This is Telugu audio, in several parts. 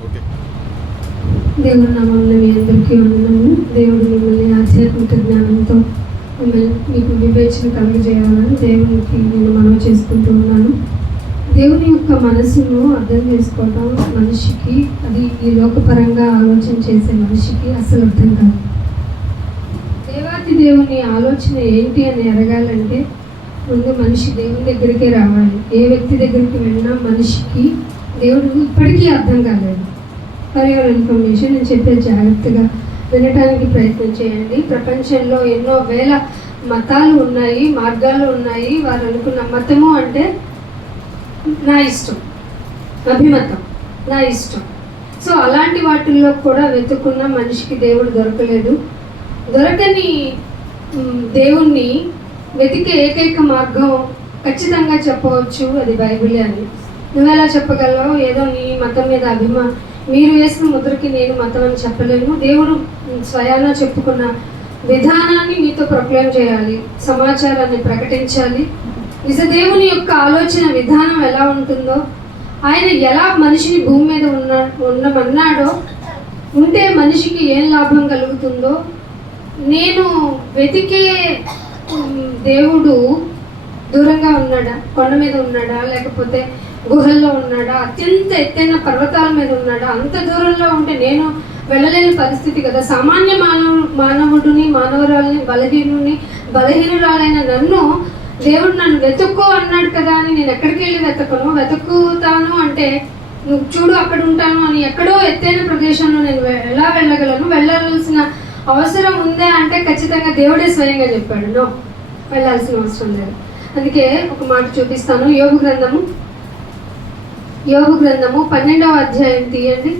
దేవుడు నామమున మీ అందరికీ వందనములు. దేవుడు మిమ్మల్ని ఆధ్యాత్మిక జ్ఞానంతో మీకు వివేచన కలుగజేయాలని దేవునికి నేను మనవి చేసుకుంటూ ఉన్నాను. దేవుని యొక్క మనసును అర్థం చేసుకోవడం మనిషికి, అది ఈ లోకపరంగా ఆలోచన చేసే మనిషికి అసలు అర్థం కాదు. దేవాతి దేవుని ఆలోచన ఏంటి అని ఎరగాలంటే ముందు మనిషి దేవుని దగ్గరికే రావాలి. ఏ వ్యక్తి దగ్గరికి వెళ్ళినా మనిషికి దేవుడు ఇప్పటికీ అర్థం కాలేదు. ఫర్ యువర్ ఇన్ఫర్మేషన్, నేను చెప్పే జాగ్రత్తగా వినటానికి ప్రయత్నం చేయండి. ప్రపంచంలో ఎన్నో వేల మతాలు ఉన్నాయి, మార్గాలు ఉన్నాయి. వారు అనుకున్న మతము అంటే నా ఇష్టం, అభిమతం, నా ఇష్టం. సో అలాంటి వాటిల్లో కూడా వెతుక్కున్న మనిషికి దేవుడు దొరకలేదు. దొరకని దేవుణ్ణి వెతికే ఏకైక మార్గం ఖచ్చితంగా చెప్పవచ్చు అది బైబిలే అని. నువ్వెలా చెప్పగలవు? ఏదో నీ మతం మీద మీరు వేసిన ముద్రకి నేను మతం అని చెప్పలేను. దేవుడు స్వయానా చెప్పుకున్న విధానాన్ని మీతో ప్రొక్లైమ్ చేయాలి, సమాచారాన్ని ప్రకటించాలి. నిజ దేవుని యొక్క ఆలోచన విధానం ఎలా ఉంటుందో, ఆయన ఎలా మనిషిని భూమి మీద ఉండమన్నాడో, ఉంటే మనిషికి ఏం లాభం కలుగుతుందో, నేను వెతికే దేవుడు దూరంగా ఉన్నాడా, కొండ మీద ఉన్నాడా, లేకపోతే గుహల్లో ఉన్నాడా, అత్యంత ఎత్తైన పర్వతాల మీద ఉన్నాడా? అంత దూరంలో ఉంటే నేను వెళ్ళలేని పరిస్థితి కదా. సామాన్య మానవుడిని, మానవరాలని, బలహీనురాలైన నన్ను దేవుడు నన్ను వెతుక్కో అన్నాడు కదా అని నేను ఎక్కడికి వెళ్ళి వెతుకుతాను అంటే నువ్వు చూడు అక్కడ ఉంటాను అని ఎక్కడో ఎత్తైన ప్రదేశంలో నేను ఎలా వెళ్ళగలను? వెళ్ళాల్సిన అవసరం ఉందా అంటే ఖచ్చితంగా దేవుడే స్వయంగా చెప్పాడు, నో, వెళ్ళాల్సిన అవసరం లేదు. అందుకే ఒక మాట చూపిస్తాను. యోబు గ్రంథము 12వ అధ్యాయం తీయండి.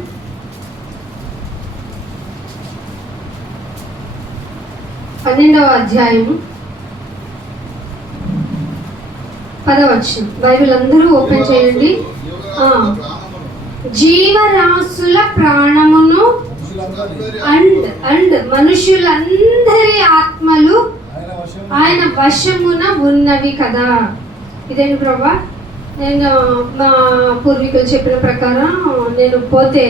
12వ అధ్యాయము 10వ వచనం. బైబిల్ అందరూ ఓపెన్ చేయండి. జీవరాశుల ప్రాణమును అండ్ మనుషులందరి ఆత్మలు ఆయన వశమున ఉన్నవి కదా. ఇదేంటి ప్రభా? నేను మా పూర్వీకులు చెప్పిన ప్రకారం నేను పోతే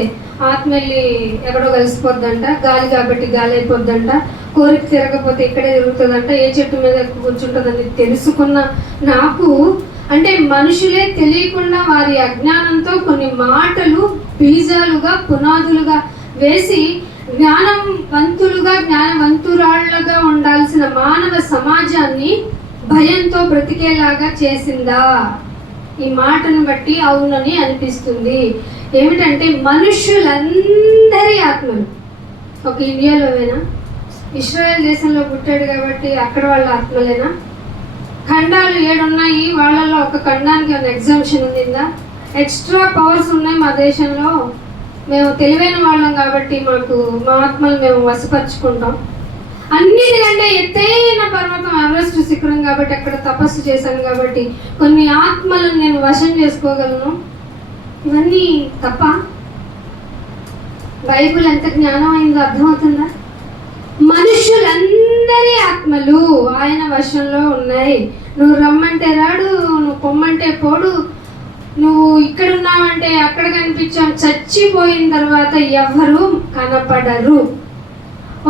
ఆత్మ వెళ్ళి ఎక్కడో కలిసిపోద్దంట, గాలి కాబట్టి గాలి అయిపోద్దంట, కోరిక తిరగకపోతే ఇక్కడే తిరుగుతుందంట, ఏ చెట్టు మీద కూర్చుంటుందని తెలుసుకున్న నాకు, అంటే మనుషులే తెలియకుండా వారి అజ్ఞానంతో కొన్ని మాటలు బీజాలుగా, పునాదులుగా వేసి జ్ఞానవంతురాళ్లుగా ఉండాల్సిన మానవ సమాజాన్ని భయంతో బ్రతికేలాగా చేసిందా? ఈ మాటను బట్టి అవునని అనిపిస్తుంది. ఏమిటంటే మనుషులందరి ఆత్మలు, ఒక ఇండియాలోవేనా, ఇస్రాయేల్ దేశంలో పుట్టాడు కాబట్టి అక్కడ వాళ్ళ ఆత్మలేనా? ఖండాలు 7 ఉన్నాయి, వాళ్ళల్లో ఒక ఖండానికి ఒక ఎగ్జామ్షన్ ఉండిందా? ఎక్స్ట్రా పవర్స్ ఉన్నాయి మా దేశంలో. మేము తెలివైన వాళ్ళం కాబట్టి మా ఆత్మలు మేము వశపరుచుకుంటాం. అన్నిటికంటే ఎత్తైన పర్వతం ఎవరెస్ట్ శిఖరం కాబట్టి అక్కడ తపస్సు చేశాను కాబట్టి కొన్ని ఆత్మలను నేను వశం చేసుకోగలను. ఇవన్నీ తప్ప? బైబిల్ ఎంత జ్ఞానం అయిందో అర్థమవుతుందా? మనుషులందరి ఆత్మలు ఆయన వశంలో ఉన్నాయి. నువ్వు రమ్మంటే రాడు, నువ్వు పొమ్మంటే పోడు, నువ్వు ఇక్కడున్నావంటే అక్కడ కనిపించాం. చచ్చిపోయిన తర్వాత ఎవరు కనపడరు.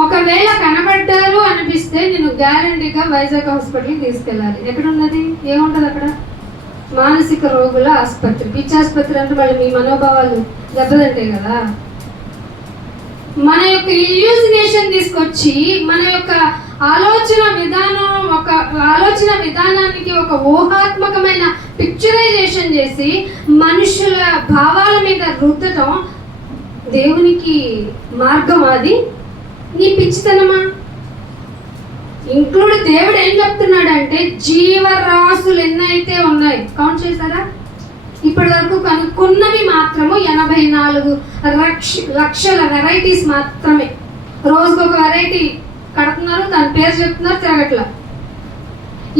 ఒకవేళ కనబడ్డారు అనిపిస్తే నేను గ్యారంటీగా వైజాగ్ హాస్పిటల్కి తీసుకెళ్ళాలి. ఎక్కడున్నది? ఏముంటుంది అక్కడ? మానసిక రోగుల ఆసుపత్రి. పిచ్చి ఆసుపత్రి అంటే మళ్ళీ మీ మనోభావాలు దెబ్బతింటాయి కదా. మన యొక్క ఇల్యూజినేషన్ తీసుకొచ్చి మన యొక్క ఆలోచన విధానానికి ఒక ఊహాత్మకమైన పిక్చరైజేషన్ చేసి మనుషుల భావాల మీద రుద్దటం దేవునికి మార్గం? అది నీ పిచ్చితనమా? ఇంక్లూడ్ దేవుడు ఏం చెప్తున్నాడంటే జీవరాశులు ఎన్నైతే ఉన్నాయి కౌంట్ చేశారా? ఇప్పటి వరకు కనుక్కున్నవి మాత్రము 84 లక్షల వెరైటీస్ మాత్రమే. రోజుకు ఒక వెరైటీ కడుతున్నారు, దాని పేరు చెప్తున్నారు, తిరగట్ల.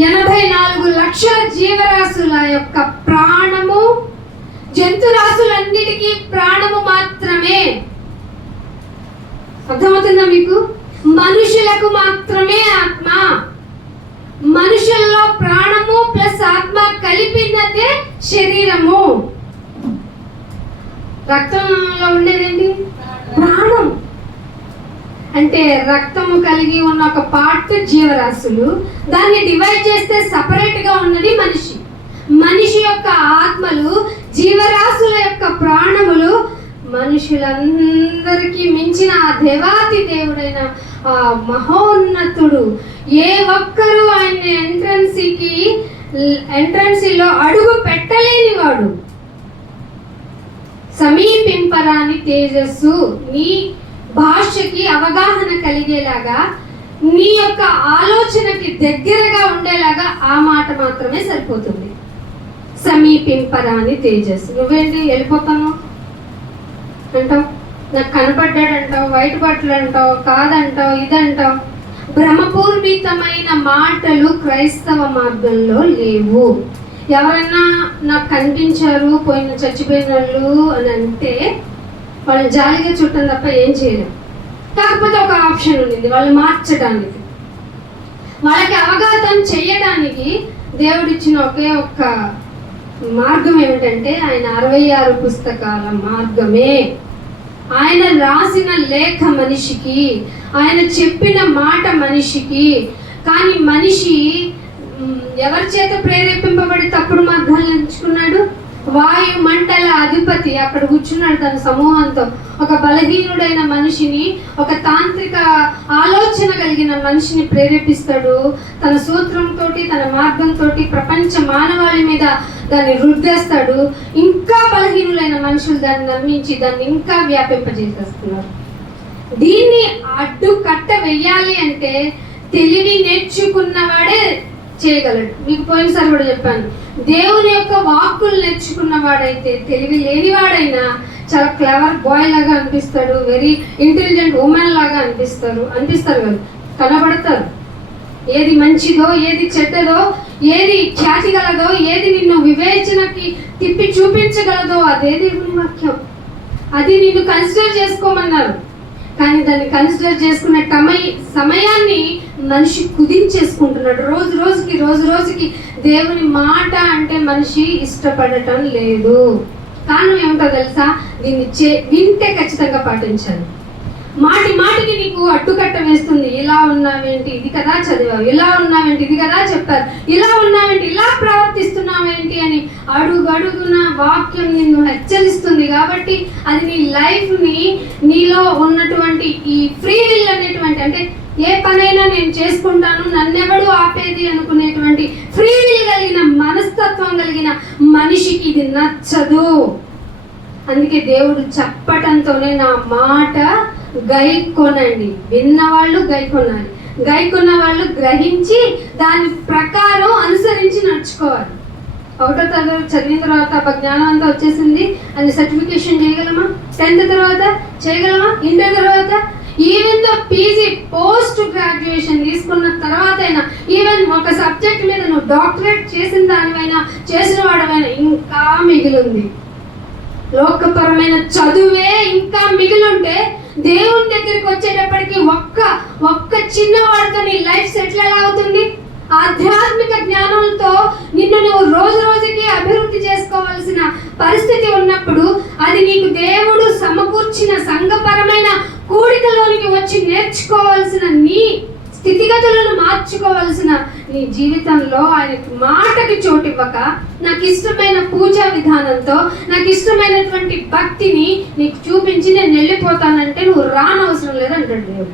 84 లక్షల జీవరాశుల యొక్క ప్రాణము, జంతురాశులన్నిటికీ ప్రాణము మాత్రమే. అర్థమవుతుందా మీకు? మనుషులకు మాత్రమే ఆత్మ. మనుషుల్లో ప్రాణము ప్లస్ ఆత్మ కలిపినదే శరీరము. రక్తంలో ఉండేదేంటి? ప్రాణం. అంటే రక్తము కలిగి ఉన్న ఒక పార్ట్ జీవరాశులు, దాన్ని డివైడ్ చేస్తే సపరేట్గా ఉన్నది మనిషి. మనిషి యొక్క ఆత్మలు, జీవరాశుల యొక్క ప్రాణములు, మనుషులందరికీ మించిన ఆ దేవాతి దేవుడైన ఆ మహోన్నతుడు, ఏ ఒక్కరూ ఆయన ఎంట్రన్సీలో అడుగు పెట్టలేని వాడు. సమీపింపరాని తేజస్సు. నీ భాషకి అవగాహన కలిగేలాగా, నీ యొక్క ఆలోచనకి దగ్గరగా ఉండేలాగా ఆ మాట మాత్రమే సరిపోతుంది. సమీపింపరాని తేజస్సు. నువ్వేంటి వెళ్ళిపోతాను అంటావు, నాకు కనపడ్డాడు అంటావు, వైట్ బట్టలు అంటావు, కాదంటావు, ఇదంటావు. భ్రమపూర్వితమైన మాటలు క్రైస్తవ మార్గంలో లేవు. ఎవరన్నా నాకు కనిపించారు, చచ్చిపోయిన వాళ్ళు అని అంటే వాళ్ళని జాలిగా చుట్టం తప్ప ఏం చేయలేం. కాకపోతే ఒక ఆప్షన్ ఉంది, వాళ్ళు మార్చడానికి, వాళ్ళకి అవగాహన చేయడానికి దేవుడిచ్చిన ఒకే ఒక్క మార్గం ఏమిటంటే ఆయన 66 పుస్తకాల మార్గమే. ఆయన రాసిన లేఖ మనిషికి, ఆయన చెప్పిన మాట మనిషికి. కానీ మనిషి ఎవరి చేత ప్రేరేపింపబడి తప్పుడు మార్గాలను ఎంచుకున్నాడు? వాయుమండల అధిపతి అక్కడ కూర్చున్నాడు తన సమూహంతో. ఒక బలహీనుడైన మనిషిని, ఒక తాంత్రిక ఆలోచన కలిగిన మనిషిని ప్రేరేపిస్తాడు. తన సూత్రంతో, తన మార్గంతో ప్రపంచ మానవాళి మీద దాన్ని రుద్దేస్తాడు. ఇంకా బలహీనులైన మనుషులు దాన్ని నమ్మించి దాన్ని ఇంకా వ్యాపింపజేసేస్తున్నారు. దీన్ని అడ్డు కట్ట వెయ్యాలి అంటే తెలివి నేర్చుకున్నవాడే చేయగలడు. మీకు పోయినసారి కూడా చెప్పాను, దేవుని యొక్క వాక్కులు నేర్చుకున్నవాడైతే, తెలివి లేనివాడైనా చాలా క్లవర్ బాయ్ లాగా అనిపిస్తాడు, వెరీ ఇంటెలిజెంట్ ఉమెన్ లాగా అనిపిస్తారు కదా, కనబడతారు. ఏది మంచిదో, ఏది చెడ్డదో, ఏది ఖ్యాతి గలదో, ఏది నిన్ను వివేచనకి తిప్పి చూపించగలదో అదే దేవుని వాక్యం. అది నిన్ను కన్సిడర్ చేసుకోమన్నారు. కానీ దాన్ని కన్సిడర్ చేసుకునే సమయాన్ని మనిషి కుదించేసుకుంటున్నాడు. రోజు రోజుకి దేవుని మాట అంటే మనిషి ఇష్టపడటం లేదు. కారణం ఏమిటో తెలుసా? దీన్ని వింటే ఖచ్చితంగా పాటించాలి. మాటికి నీకు అడ్డుకట్ట వేస్తుంది. ఇలా ఉన్నావేంటి, ఇది కదా చదివావు, ఇలా ఉన్నావేంటి, ఇది కదా చెప్పారు, ఇలా ఉన్నావేంటి, ఇలా ప్రవర్తిస్తున్నావేంటి అని అడుగడుగున వాక్యం నిన్ను హెచ్చరిస్తుంది. కాబట్టి అది నీ లైఫ్ని, నీలో ఉన్నటువంటి ఈ ఫ్రీ విల్ అనేటువంటి, అంటే ఏ పనైనా నేను చేసుకుంటాను, నన్నెవడు ఆపేది అనుకునేటువంటి ఫ్రీ విల్ కలిగిన మనస్తత్వం కలిగిన మనిషికి ఇది నచ్చదు. అందుకే దేవుడు చెప్పటంతోనే నా మాట గైకొనండి. విన్నవాళ్ళు గైకొనాలి, గైకొన్న వాళ్ళు గ్రహించి దాని ప్రకారం అనుసరించి నడుచుకోవాలి. 1వ తరగతి చదివిన తర్వాత జ్ఞానం అంతా వచ్చేసింది అని సర్టిఫికేషన్ చేయగలమా? 10th తర్వాత చేయగలమా? ఇంటర్ తర్వాత, even though PG post graduation తీసుకున్న తర్వాత అయినా, ఈవెన్ ఒక సబ్జెక్ట్ మీద నువ్వు డాక్టరేట్ చేసిన దానివైనా, చేసిన వాడమైనా ఇంకా మిగిలింది. లోకపరమైన చదువే ఇంకా మిగిలింటే దేవుని దగ్గరికి వచ్చేటప్పటికి ఒక్క చిన్నవాడితో నీ లైఫ్ సెటిల్ ఎలా అవుతుంది? ఆధ్యాత్మిక జ్ఞానంతో నిన్ను నువ్వు రోజుకి అభివృద్ధి చేసుకోవాల్సిన పరిస్థితి ఉన్నప్పుడు, అది నీకు దేవుడు సమకూర్చిన సంఘపరమైన కూడికలోనికి వచ్చి నేర్చుకోవాల్సిన నీ స్థితిగతులను మార్చుకోవాల్సిన నీ జీవితంలో ఆయనకి మాటకి చోటివ్వక, నాకు ఇష్టమైన పూజా విధానంతో, నాకు ఇష్టమైనటువంటి భక్తిని నీకు చూపించి నేను వెళ్ళిపోతానంటే నువ్వు రానవసరం లేదంటాడు దేవుడు.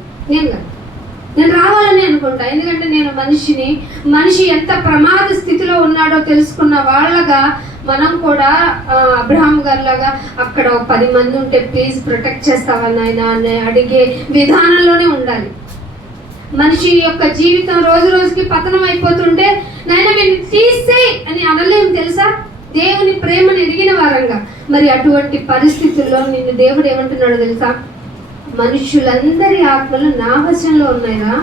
నేను రావాలని అనుకుంటా. ఎందుకంటే నేను మనిషి ఎంత ప్రమాద స్థితిలో ఉన్నాడో తెలుసుకున్న వాళ్ళగా మనం కూడా అబ్రహాం గారిలాగా అక్కడ 10 మంది ఉంటే ప్లీజ్ ప్రొటెక్ట్ చేస్తావని ఆయన అడిగే విధానంలోనే ఉండాలి. మనిషి యొక్క జీవితం రోజుకి పతనం అయిపోతుంటే నాయన మీరు తీసేయ్ అని అనలేము తెలుసా, దేవుని ప్రేమను ఎదిగిన వారంగా. మరి అటువంటి పరిస్థితుల్లో నిన్ను దేవుడు ఏమంటున్నాడో తెలుసా? మనుషులందరి ఆత్మలు నా వశంలో ఉన్నాయిరా.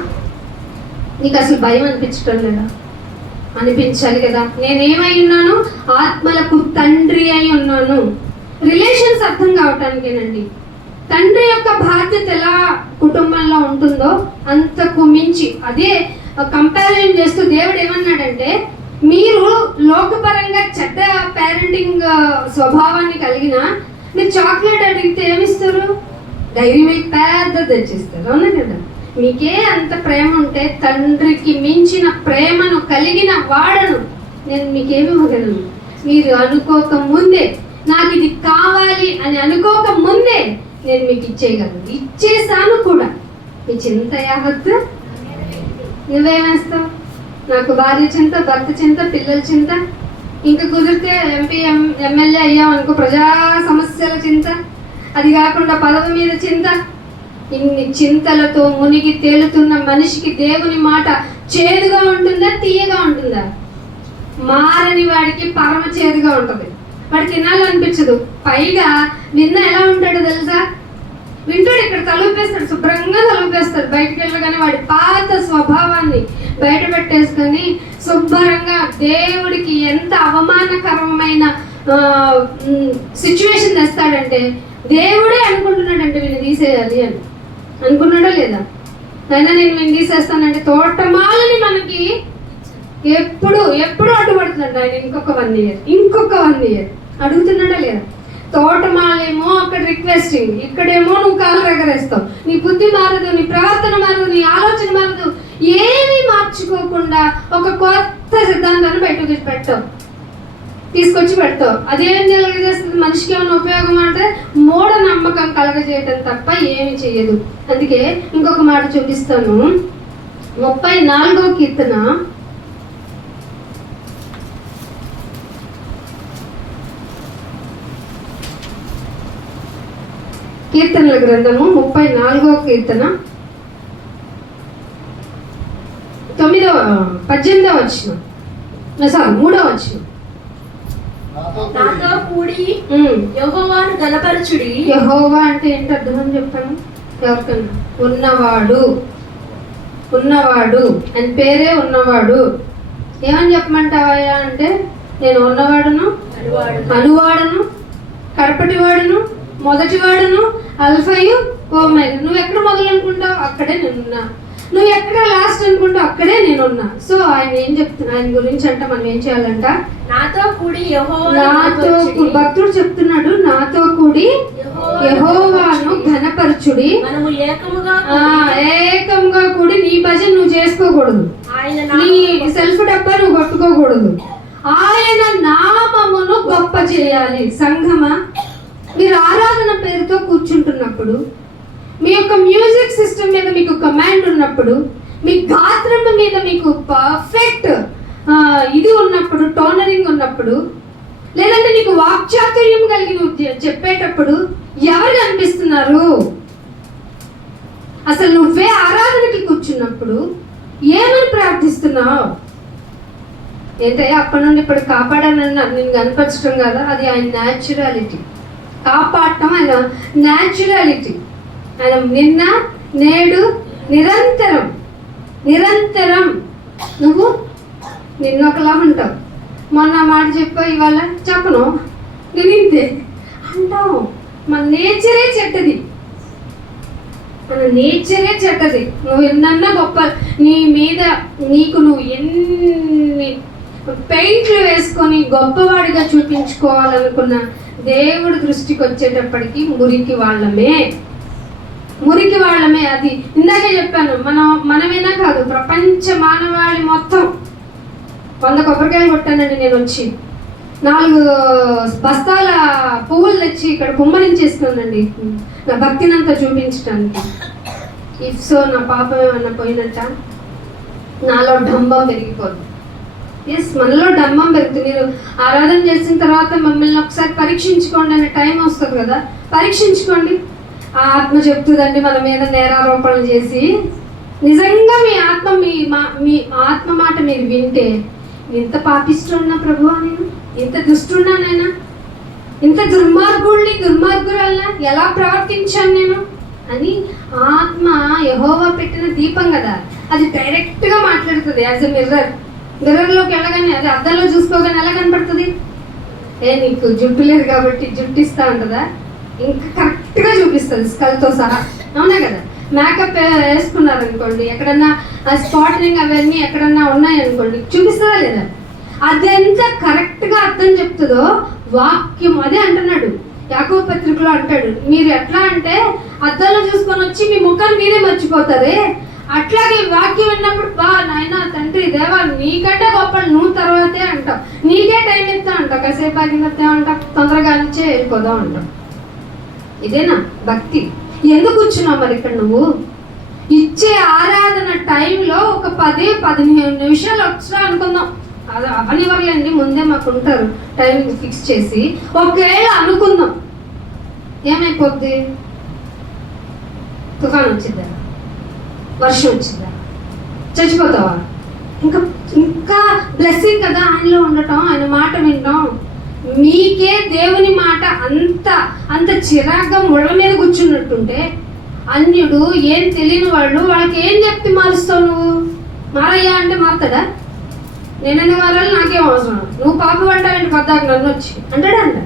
నీకు అసలు భయం అనిపించటం లేదా? అనిపించాలి కదా. నేనేమై ఉన్నాను? ఆత్మలకు తండ్రి అయి ఉన్నాను. రిలేషన్స్ అర్థం కావటానికేనండి. తండ్రి యొక్క బాధ్యత ఎలా కుటుంబంలో ఉంటుందో అంతకు మించి అదే కంపారిజన్ చేస్తూ దేవుడు ఏమన్నాడంటే, మీరు లోకపరంగా చెడ్డ పేరెంటింగ్ స్వభావాన్ని కలిగిన మీరు చాక్లెట్ అడిగితే ఏమిస్తారు? డైరీ మిల్క్ పెద్దది తెచ్చిస్తారు, అవునా కదా? మీకే అంత ప్రేమ ఉంటే తండ్రికి మించిన ప్రేమను కలిగిన వాడను నేను మీకేమి ఇవ్వగలను. మీరు అనుకోక ముందే, నాకు ఇది కావాలి అని అనుకోక ముందే నేను మీకు ఇచ్చేయగలను, ఇచ్చేసాను కూడా. మీ చింత యావత్తు నువ్వేమేస్తావు? నాకు భార్య చింత, భర్త చింత, పిల్లల చింత, ఇంకా కుదిరితే ఎంపీ ఎమ్మెల్యే అయ్యాం అనుకో ప్రజా సమస్యల చింత, అది కాకుండా పదవి మీద చింత. ఇన్ని చింతలతో మునిగి తేలుతున్న మనిషికి దేవుని మాట చేదుగా ఉంటుందా, తీయగా ఉంటుందా? మారని వాడికి పరమ చేదుగా ఉంటుంది. వాడు తినాలనిపించదు. పైగా నిన్న ఎలా ఉంటాడో తెలుసా? వింటాడు, ఇక్కడ తలుపేస్తాడు, శుభ్రంగా తలుపేస్తాడు. బయటకు వెళ్ళగానే వాడి పాత స్వభావాన్ని బయట పెట్టేసుకొని శుభ్రంగా దేవుడికి ఎంత అవమానకరమైన సిచ్యువేషన్ తెస్తాడంటే, దేవుడే అనుకుంటున్నాడంటే వీళ్ళు తీసేయాలి అని అనుకున్నాడా లేదా? అయినా నేను వీళ్ళు తీసేస్తానంటే తోటమాలని మనకి ఎప్పుడు అడ్డుపడుతున్నాడు ఆయన. ఇంకొక 1 ఇయర్ అడుగుతున్నాడా లేదా? తోటమాలేమో అక్కడ రిక్వెస్టింగ్, ఇక్కడేమో నువ్వు కాలు ఎగరేస్తావు. నీ బుద్ధి మారదు, నీ ప్రవర్తన మారదు, నీ ఆలోచన మారదు, ఏమీ మార్చుకోకుండా ఒక కొత్త సిద్ధాంతాన్ని బయటకు తీసుకొచ్చి పెడతావు. అదేం కలగజేస్తుంది? మనిషికి ఏమైనా ఉపయోగం అంటే మూఢనమ్మకం కలగజేయటం తప్ప ఏమి చేయదు. అందుకే ఇంకొక మాట చూపిస్తాను. 34వ కీర్తన 34వ కీర్తన 18వ వచనం, 3వ వచనం. నాతో కూడి యెహోవాను ఘనపరచుడి. యెహోవా అంటే ఏంటి అర్థం అని చెప్పాను ఎవరికన్నా? ఉన్నవాడు అని పేరే ఉన్నవాడు. ఏమని చెప్పమంటావయ్యా అంటే, నేను ఉన్నవాడును, అనువాడును, కడపటివాడును, మొదటివాడును, అల్ఫయు ఓమేగా. నువ్వు ఎక్కడ మొదలు అనుకుంటావు అక్కడే నేనున్నా, నువ్వు ఎక్కడ లాస్ట్ అనుకుంటావు అక్కడే నేనున్నా. సో ఆయన ఏం చెప్తున్నా, ఆయన గురించి అంటే మనం ఏం చేయాలంట? నాతో కూడి భక్తుడు చెప్తున్నాడు, నాతో కూడి యెహోవాను ఘనపరచుడి. మనము ఏకంగా కూడి నీ భజన నువ్వు చేసుకోకూడదు, నీ సెల్ఫ్ డబ్బా నువ్వు కొట్టుకోకూడదు, ఆయన నామమును గొప్ప చేయాలి. సంఘమా, మీరు ఆరాధన పేరుతో కూర్చుంటున్నప్పుడు, మీ యొక్క మ్యూజిక్ సిస్టమ్ మీద మీకు కమాండ్ ఉన్నప్పుడు, మీ గాత్రం మీద మీకు పర్ఫెక్ట్ ఇది ఉన్నప్పుడు, టోనరింగ్ ఉన్నప్పుడు, లేదంటే నీకు వాక్చాతుర్యం కలిగి నువ్వు చెప్పేటప్పుడు ఎవరు కనిపిస్తున్నారు? అసలు నువ్వే ఆరాధనకి కూర్చున్నప్పుడు ఏమని ప్రార్థిస్తున్నావు? ఏంటయ్యా అప్పటి నుండి ఇప్పుడు కాపాడానన్నా నేను కనపరచడం కదా, అది ఆయన న్యాచురాలిటీ. కాపాడటం ఆయన న్యాచురాలిటీ. ఆయన నిన్న నేడు నిరంతరం నువ్వు నిన్న ఒకలా ఉంటావు. మొన్న మాట చెప్పావు, ఇవాళ చెప్పను, నేను ఇంతే అంటావు. మన నేచరే చెడ్డది. నువ్వు ఎన్నన్నా గొప్ప, నీ మీద నువ్వు ఎన్ని పెయింట్లు వేసుకొని గొప్పవాడిగా చూపించుకోవాలనుకున్న దేవుడి దృష్టికి వచ్చేటప్పటికి మురికి వాళ్ళమే. అది ఇందాకే చెప్పాను, మనమేనా కాదు, ప్రపంచ మానవాళి మొత్తం. 100 కొబ్బరికాయలు కొట్టానండి నేను వచ్చి, 4 బస్తాల పువ్వులు తెచ్చి ఇక్కడ కుమ్మరించేసుకున్నానండి నా భక్తినంతా చూపించడానికి. సో నా పాపం ఏమన్నా పోయినట్ట? నాలో డంబం పెరిగిపోదు. మనలో డంబం పెరుగుతుంది. మీరు ఆరాధన చేసిన తర్వాత మమ్మల్ని ఒకసారి పరీక్షించుకోండి అనే టైం వస్తుంది కదా, పరీక్షించుకోండి. ఆ ఆత్మ చెప్తుందండి మన మీద నేరారోపణలు చేసి. నిజంగా మీ ఆత్మ మాట మీరు వింటే, ఇంత పాపిస్తున్నా ప్రభువా, నేను ఇంత దుష్టున్నానైనా, ఇంత దుర్మార్గురాలనా, ఎలా ప్రవర్తించాను నేను అని ఆత్మ యెహోవా పెట్టిన దీపం కదా, అది డైరెక్ట్గా మాట్లాడుతుంది. యాజ్ ఎ మిర్రర్లోకి వెళ్ళగానే, అది అద్దంలో చూసుకోగానే ఎలా కనపడుతుంది? నీకు జుట్టు లేదు కాబట్టి జుట్టు ఇస్తా ఉంటుందా? ఇంకా కరెక్ట్గా చూపిస్తుంది స్కల్తో సహా, అవునా కదా? మేకప్ వేసుకున్నారనుకోండి, ఎక్కడన్నా స్పాటింగ్ అవన్నీ ఎక్కడన్నా ఉన్నాయనుకోండి, చూపిస్తుందా లేదా? అది ఎంత కరెక్ట్గా అర్థం చెప్తుందో వాక్యం. అదే అంటున్నాడు, యాకోబు పత్రికలో అంటాడు, మీరు ఎట్లా అంటే అద్దంలో చూసుకొని వచ్చి మీ ముఖాన్ని మీరే మర్చిపోతారే, అట్లాగే వాక్యం విన్నప్పుడు బా నాయన తండ్రి దేవా నీకంటే గొప్ప నువ్వు తర్వాతే అంటావు, నీకే టైం ఇస్తా అంటావు, కాసేపు ఆగినట్టే అంటావు, తొందరగా నుంచే వెళ్ళిపోదాం అంటావు. ఇదేనా భక్తి? ఎందుకు కూర్చున్నావు మరి ఇక్కడ నువ్వు? ఇచ్చే ఆరాధన టైంలో ఒక 10-15 నిమిషాలు వచ్చా అనుకుందాం, అది అవనివ్వలేండి, ముందే మాకు ఉంటారు టైం ఫిక్స్ చేసి. ఒకవేళ అనుకుందాం, ఏమైపోద్ది? తుఫాన్ వచ్చిందా, వర్షం వచ్చిందా, చచ్చిపోతావా? ఇంకా ఇంకా బ్లెస్సింగ్ కదా ఆయనలో ఉండటం, ఆయన మాట వినటం. మీకే దేవుని మాట అంత చిరాగ్గా ముళ్ళ మీద కూర్చున్నట్టుంటే, అన్యుడు ఏం తెలియని వాళ్ళు వాళ్ళకి ఏం చెప్తే మారుస్తావు నువ్వు? మారయ్యా అంటే మారుతాడా? నేనని మారాలి, నాకేం అవసరం, నువ్వు పాప అంటావేంటి పద్దాకు నన్ను వచ్చి అంటాడంట.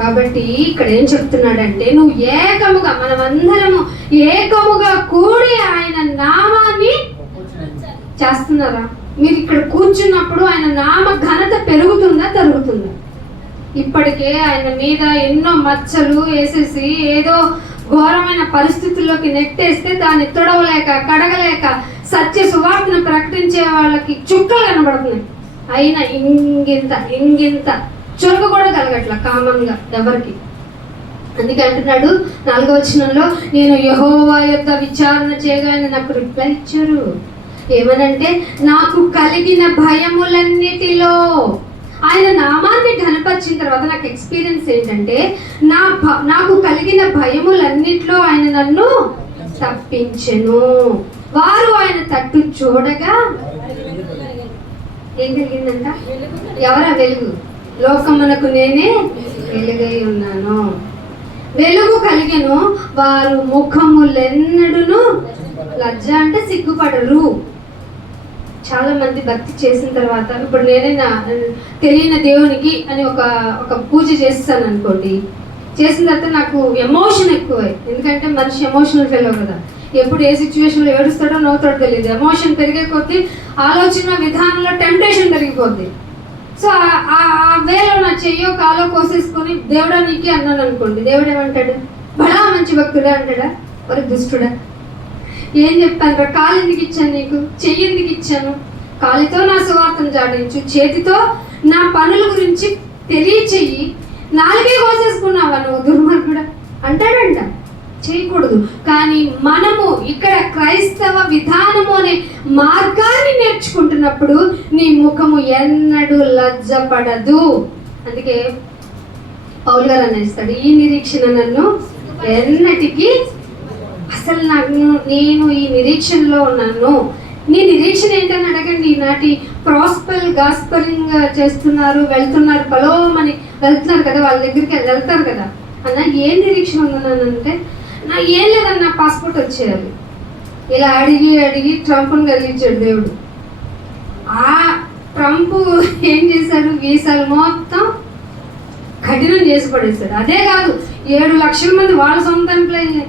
కాబట్టి ఇక్కడ ఏం చెప్తున్నాడంటే, నువ్వు ఏకముగా, మనమందరము ఏకముగా కూడి ఆయన నామాన్ని చేస్తున్నారా? మీరు ఇక్కడ కూర్చున్నప్పుడు ఆయన నామ ఘనత పెరుగుతుందా తరుగుతుందా? ఇప్పటికే ఆయన మీద ఎన్నో మచ్చలు వేసేసి ఏదో ఘోరమైన పరిస్థితుల్లోకి నెట్టేస్తే దాన్ని తొడవలేక కడగలేక సత్య సువార్తను ప్రకటించే వాళ్ళకి చుక్కలు కనబడుతున్నాయి. అయినా ఇంగింత చురుకు కూడా కలగట్ల కామన్ గా ఎవరికి. అందుకే అంటున్నాడు 4వ వచనంలో, నేను యెహోవా యొద్ద విచారణ చేయగా ఆయన నాకు రిప్లై ఇచ్చారు. ఏమనంటే, నాకు కలిగిన భయములన్నిటిలో ఆయన నామాన్ని ఘనపరిచిన తర్వాత నాకు ఎక్స్పీరియన్స్ ఏంటంటే, నాకు కలిగిన భయములన్నిటిలో ఆయన నన్ను తప్పించెను. వారు ఆయన తట్టు చూడగా ఏం కలిగిందంట? ఎవరా వెలుగు? లోకమునకు నేనే వెలుగై ఉన్నాను. వెలుగు కలిగెను, వారు ముఖములెన్నడును లజ్జ అంటే సిగ్గుపడరు. చాలా మంది భక్తి చేసిన తర్వాత, ఇప్పుడు నేనైనా తెలియని దేవునికి అని ఒక పూజ చేస్తాను అనుకోండి, చేసిన తర్వాత నాకు ఎమోషన్ ఎక్కువై, ఎందుకంటే మనిషి ఎమోషనల్ ఫెలో కదా, ఎప్పుడు ఏ సిచ్యువేషన్లో ఏడుస్తాడో నవ్వుతాడో తెలియదు. ఎమోషన్ పెరిగే కొద్దీ ఆలోచన విధానంలో టెంప్టేషన్ పెరిగిపోద్ది. సో ఆ వేలో నా చెయ్యో కాలో కోసేసుకొని దేవుడా నీకే అన్నాను అనుకోండి, దేవుడు ఏమంటాడు? బడా మంచి భక్తుడా అంటాడా? మరి దుష్టుడా? ఏం చెప్పాను రా, కాలు ఎందుకు ఇచ్చాను నీకు, చెయ్యి ఎందుకు ఇచ్చాను, కాలితో నా సువార్తను చాటించు, చేతితో నా పనుల గురించి తెలియచెయ్యి, నాలుగే కోసేసుకున్నావా నువ్వు దుర్మార్గుడా అంటాడంట. చేయకూడదు. కానీ మనము ఇక్కడ క్రైస్తవ విధానము అనే మార్గాన్ని నేర్చుకుంటున్నప్పుడు నీ ముఖము ఎన్నడూ లజ్జపడదు. అందుకే పౌలు గారు అనేస్తాడు, ఈ నిరీక్షణ నన్ను ఎన్నటికీ, అసలు నేను ఈ నిరీక్షణలో ఉన్నాను. నీ నిరీక్షణ ఏంటని అడగండి. ఈనాటి ప్రాస్పెల్ గాస్పలింగ్ చేస్తున్నారు, వెళ్తున్నారు, పలోమని వెళ్తున్నారు కదా, వాళ్ళ దగ్గరికి వెళ్తారు కదా, అన్న ఏ నిరీక్షణ ఉందనంటే, నా ఏం లేదన్న పాస్పోర్ట్ వచ్చేయాలి. ఇలా అడిగి ట్రంప్ను కలిగించాడు దేవుడు. ఆ ట్రంప్ ఏం చేశాడు? వీసాలు మొత్తం కఠినం చేసి పడేశాడు. అదే కాదు, 7 లక్షల మంది వాళ్ళ సొంత ఎంప్లాయీ.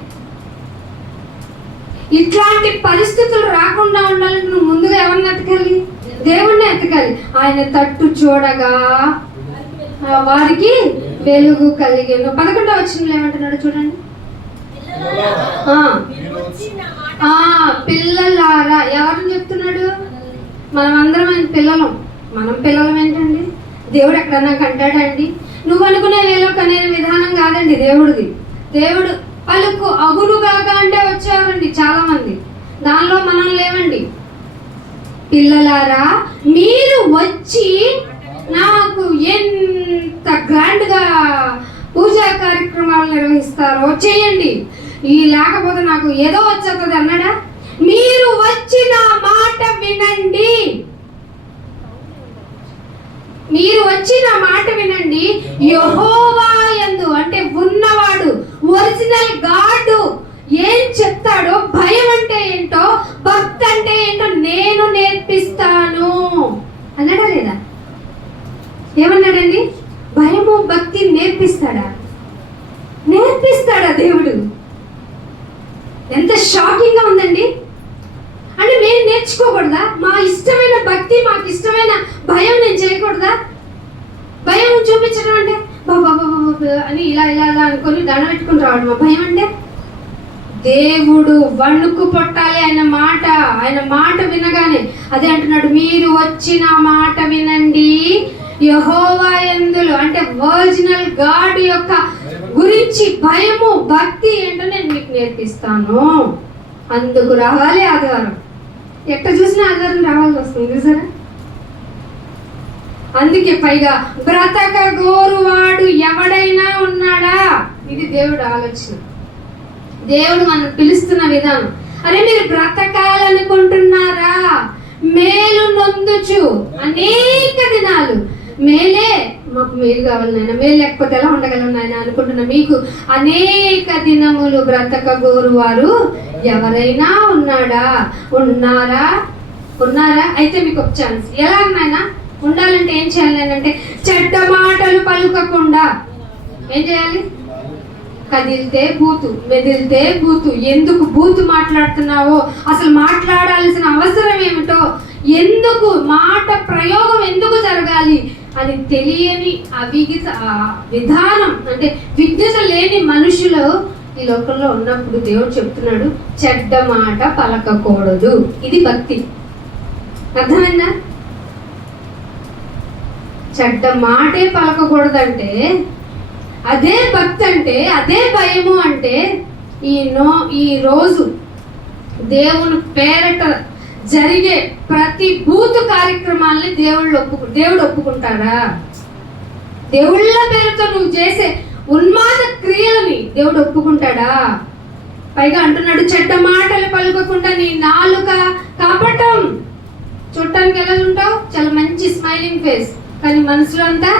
ఇట్లాంటి పరిస్థితులు రాకుండా ఉండాలంటే నువ్వు ముందుగా ఎవరిని ఎతకాలి? దేవుణ్ణి ఎతకాలి. ఆయన తట్టు చూడగా వారికి వెలుగు కలిగెను. 11వ వచనంలో ఏమంటున్నాడు చూడండి. పిల్లలారా, ఎవరిని చెప్తున్నాడు? మనమందరం ఆయన పిల్లలం. మనం పిల్లలం ఏంటండి? దేవుడు ఎక్కడన్నా కంటాడండి? నువ్వు అనుకునే వేలో కనే విధానం కాదండి దేవుడిది. దేవుడు పలుకు అగునుగాక అంటే వచ్చారండి చాలా మంది, దానిలో మనం లేవండి. పిల్లలారా, మీరు వచ్చి నాకు ఎంత గ్రాండ్ గా పూజా కార్యక్రమాలు నిర్వహిస్తారో చేయండి, ఈ లేకపోతే నాకు ఏదో వచ్చేస్తుంది అన్నాడా? మీరు వచ్చి నా మాట వినండి, మీరు వచ్చి నా మాట వినండి. యెహోవా యందు అంటే ఉన్నవాడు, ఒరిజినల్ గాడ్ ఏం చెప్తాడో, భయం అంటే ఏంటో, భక్తి అంటే ఏంటో నేను నేర్పిస్తాను అన్నాడా లేదా? ఏమన్నాడండి? భయము భక్తి నేర్పిస్తాడా? నేర్పిస్తాడా దేవుడు? ఎంత షాకింగ్ గా ఉందండి. అంటే నేను నేర్చుకోకూడదా? మా ఇష్టమైన భక్తి, మాకు ఇష్టమైన భయం నేను చేయకూడదా? భయం చూపించడం అంటే బాబా అని ఇలా ఇలా ఇలా అనుకొని దండం పెట్టుకుని రావడం భయం అంటే దేవుడు వణుకు పొట్టాలి ఆయన మాట వినగానే. అదే అంటున్నాడు, మీరు వచ్చిన మాట వినండి, యెహోవా యందులు అంటే ఒరిజినల్ గాడ్ యొక్క గురించి భయము భక్తి ఏంటో నేను మీకు నేర్పిస్తాను. అందుకు రావాలి ఆదివారం. ఎక్కడ చూసినా ఆదివారం రావాల్సి వస్తుంది చూసారా. అందుకే పైగా బ్రతక గోరువాడు ఎవడైనా ఉన్నాడా, ఇది దేవుడు ఆలోచన. దేవుడు మనం పిలుస్తున్న విధానం. అరే మీరు బ్రతకాలనుకుంటున్నారా, మేలు నొందుచు అనేక దినాలు, మేలే మాకు మేలు కావాలి నాయన, మేలు లేకపోతే ఎలా ఉండగలం నాయన అనుకుంటున్నా మీకు అనేక దినములు బ్రతక గోరువారు ఎవరైనా ఉన్నారా అయితే మీకు ఒక ఛాన్స్. ఎలా నాయన ఉండాలంటే ఏం చేయాలి అంటే చెడ్డ మాటలు పలుకకుండా ఏం చేయాలి, కదిలితే బూతు మెదిలితే బూతు, ఎందుకు బూతు మాట్లాడుతున్నావో, అసలు మాట్లాడాల్సిన అవసరం ఏమిటో, ఎందుకు మాట ప్రయోగం ఎందుకు జరగాలి అని తెలియని విధానం అంటే విజ్ఞత లేని మనుషులు ఈ లోకంలో ఉన్నప్పుడు దేవుడు చెప్తున్నాడు చెడ్డ మాట పలకకూడదు. ఇది భక్తి. అర్థమైందా? చెడ్డ మాటే పలకకూడదంటే అదే భక్తి అంటే, అదే భయము అంటే ఈ రోజు దేవుని పేరట జరిగే ప్రతి భూత కార్యక్రమాల్ని దేవుడు ఒప్పుకుంటాడా? దేవుళ్ళ పేరుతో నువ్వు చేసే ఉన్మాద క్రియలని దేవుడు ఒప్పుకుంటాడా? పైగా అంటున్నాడు చెడ్డ మాటలు పలుకకుండా నీ నాలుక కపటం. చూడటానికి ఎలా ఉంటావు, చాలా మంచి స్మైలింగ్ ఫేస్, కానీ మనసులో అంతా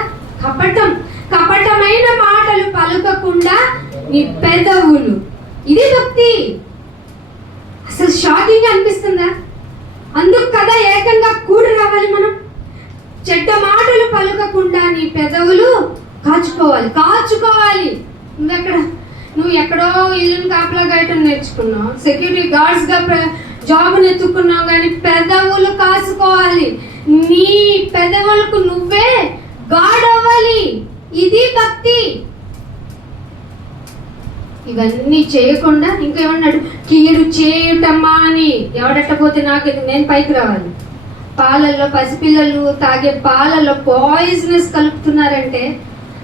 కపటం. కపటమైన మాటలు పలుకకుండా నీ పెదవులు. ఇది భక్తి. అసలు షాకింగ్ అనిపిస్తుందా? అందుకు కదా ఏకంగా కూడి రావాలి మనం. చెడ్డ మాటలు పలుకకుండా నీ పెదవులు కాచుకోవాలి. నువ్వు ఎక్కడో ఇల్లుని కాపలా గాయటం నేర్చుకున్నావు, సెక్యూరిటీ గార్డ్స్ గా జాబ్ని ఎత్తుకున్నావు, కానీ పెదవులు కాసుకోవాలి. నీ పెదవులకు నువ్వే గాడ్ అవ్వాలి. ఇది భక్తి. ఇవన్నీ చేయకుండా ఇంకేమన్నాడు, కీడు చేయుటమ్మా అని. ఎవడట్టపోతే నేను పైకి రావాలి. పాలల్లో పసిపిల్లలు తాగే పాలలో పాయిజనస్ కలుపుతున్నారంటే,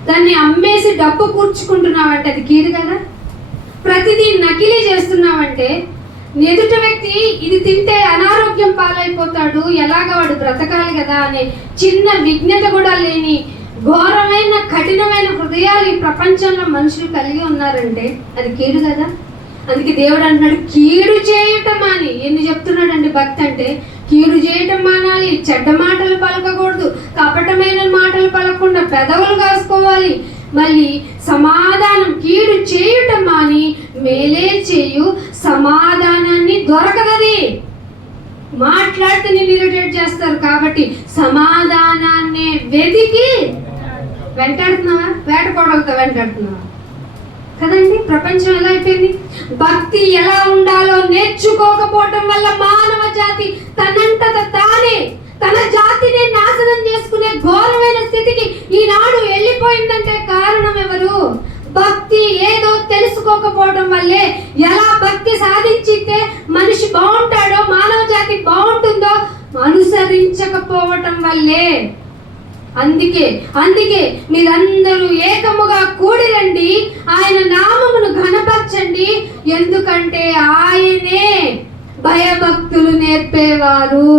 దాన్ని అమ్మేసి డబ్బు కూర్చుకుంటున్నావంటే అది కీడు కదా. ప్రతిదీ నకిలీ చేస్తున్నావంటే ఎదుట వ్యక్తి ఇది తింటే అనారోగ్యం పాలైపోతాడు, ఎలాగ వాడు బ్రతకాలి కదా అనే చిన్న విజ్ఞత కూడా లేని ఘోరమైన కఠినమైన హృదయాలు ఈ ప్రపంచంలో మనుషులు కలిగి ఉన్నారంటే అది కీడు కదా. అందుకే దేవుడు అంటున్నాడు కీడు చేయటం మాని. ఎన్ని చెప్తున్నాడండి భక్తి అంటే, కీడు చేయటం మానాలి, చెడ్డ మాటలు పలకకూడదు, కపటమైన మాటలు పలకకుండా పెదవులు కాసుకోవాలి. మళ్ళీ సమాధానం, కీడు చేయటం మాని మేలే చేయు, సమాధానాన్ని దొరకదది. మాట్లాడితే నేను ఇరిటేట్ చేస్తారు కాబట్టి సమాధానాన్ని వెతికి వెంటాడుతున్నావా, వేటకోడలతో వెంటాడుతున్నావా కదండి. ప్రపంచం ఎలా అయిపోయింది. భక్తి ఎలా ఉండాలో నేర్చుకోకపోవటం వల్ల మానవ జాతి తనంతట తానే తన జాతిని నాశనం చేసుకునే ఘోరమైన స్థితికి ఈనాడు వెళ్ళిపోయిందంటే కారణం ఎవరు? భక్తి ఏదో తెలుసుకోకపోవడం వల్లే. ఎలా భక్తి సాధించితే మనిషి బాగుంటాడో, మానవ జాతి బాగుంటుందో అనుసరించకపోవటం వల్లే. అందుకే మీరందరూ ఏకముగా కూడిరండి, ఆయన నామమును ఘనపరచండి, ఎందుకంటే ఆయనే భయభక్తులు నేర్పేవారు.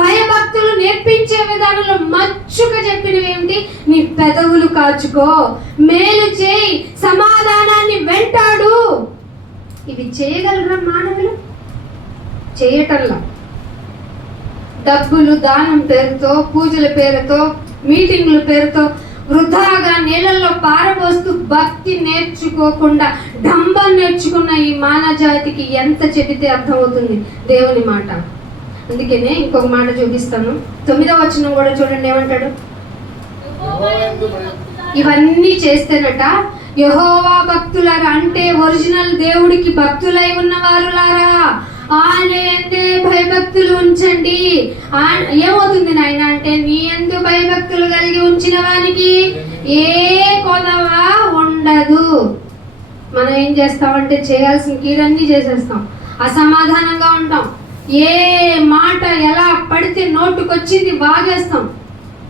భయభక్తులు నేర్పించే విధానంలో మచ్చుగా చెప్పినవి ఏమిటి? నీ పెదవులు కాచుకో, మేలు చేయి, సమాధానాన్ని వెంటాడు. ఇవి చేయగలరా మానవులు? చేయటంలా. డబ్బులు దానం పేరుతో, పూజల పేరుతో, మీటింగ్ల పేరుతో వృధాగా నీళ్ళల్లో పారబోస్తూ భక్తి నేర్చుకోకుండా డంబం నేర్చుకున్న ఈ మానవ జాతికి ఎంత చెబితే అర్థమవుతుంది దేవుని మాట. అందుకనే ఇంకొక మాట చూపిస్తాను. 9వ వచనం కూడా చూడండి, ఏమంటాడు? ఇవన్నీ చేస్తేనట యెహోవా భక్తులారా, అంటే ఒరిజినల్ దేవుడికి భక్తులై ఉన్నవారులారా, ఆయన యందే భయభక్తులు ఉంచండి. ఏమవుతుంది నాయన అంటే, నీ యందు భయభక్తులు కలిగి ఉంచిన వానికి ఏ కొదవ ఉండదు. మనం ఏం చేస్తామంటే చేయాల్సిన కీడన్నీ చేసేస్తాం, అసమాధానంగా ఉంటాం, ఏ మాట ఎలా పడితే నోటుకొచ్చింది